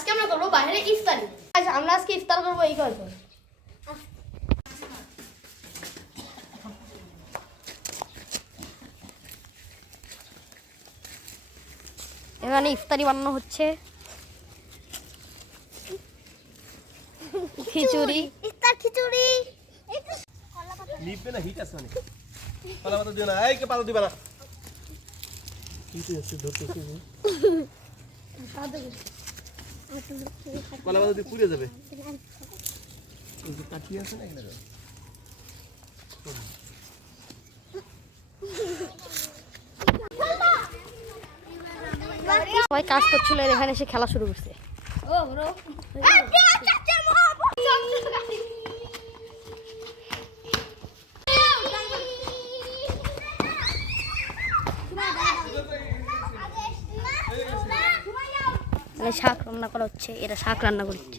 আজকে আমরা করবো বাইরে ইফতারি। আচ্ছা আমরা আজকে ইফতার করবো এই গল্প। এখানে ইফতারি বানানো হচ্ছে, খিচুড়ি। ইফতার খিচুড়ি। লিপবে না, হিট আছে অনেক। পালা পাতা দিও না, এই কে পাতা দিবা না। হিট আছে ধরতেছে। পালা পাতা দিয়ে পুড়ে যাবে। এই যে কাঠি আছে না এখানে। সবাই কাজ করছিল, এখানে এসে খেলা শুরু করছে। ও ব্রো শাক রান্না করা হচ্ছে, এরা শাক রান্না করছে।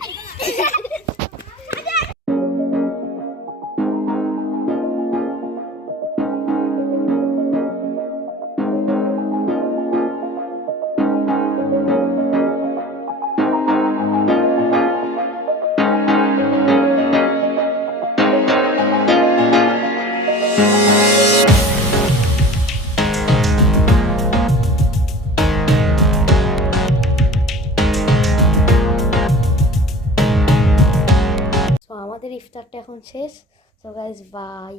আমাদের ইফতারটা এখন শেষ। So guys bye.